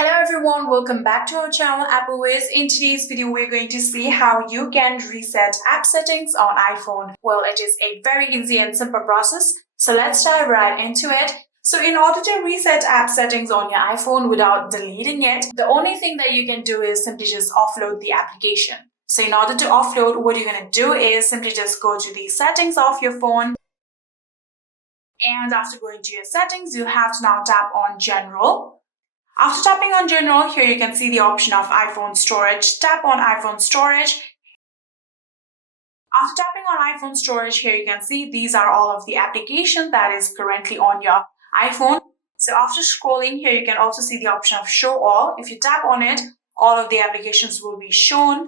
Hello everyone, welcome back to our channel iOS. In today's video, we're going to see how you can reset app settings on iPhone. Well, it is a very easy and simple process, so let's dive right into it. So in order to reset app settings on your iPhone without deleting it, the only thing that you can do is simply just offload the application. So in order to offload, what you're going to do is simply just go to the settings of your phone. And after going to your settings, you have to now tap on General. After tapping on General, here you can see the option of iPhone storage. Tap on iPhone storage. After tapping on iPhone storage, here you can see these are all of the applications that is currently on your iPhone. So after scrolling, here you can also see the option of show all. If you tap on it, all of the applications will be shown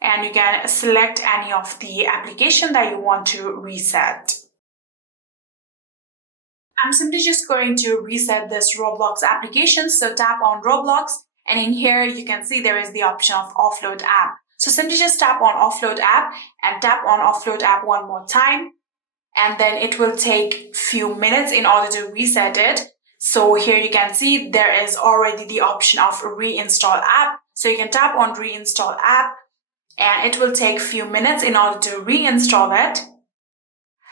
and you can select any of the application that you want to reset. I'm simply just going to reset this Roblox application. So tap on Roblox and in here you can see there is the option of offload app. So simply just tap on offload app and tap on offload app one more time. And then it will take few minutes in order to reset it. So here you can see there is already the option of reinstall app. So you can tap on reinstall app and it will take few minutes in order to reinstall it.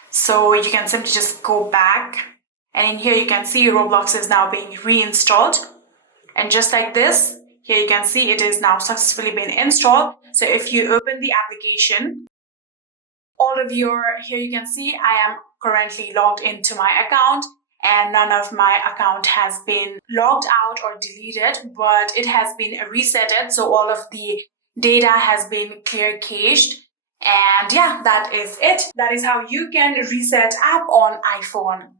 So you can simply just go back. And in here you can see Roblox is now being reinstalled. And just like this, here you can see it is now successfully been installed. So if you open the application, here you can see I am currently logged into my account and none of my account has been logged out or deleted, but it has been resetted. So all of the data has been clear cached. And yeah, that is it. That is how you can reset app on iPhone.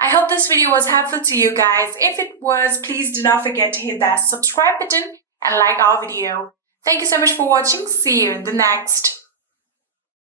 I hope this video was helpful to you guys. If it was, please do not forget to hit that subscribe button and like our video. Thank you so much for watching. See you in the next.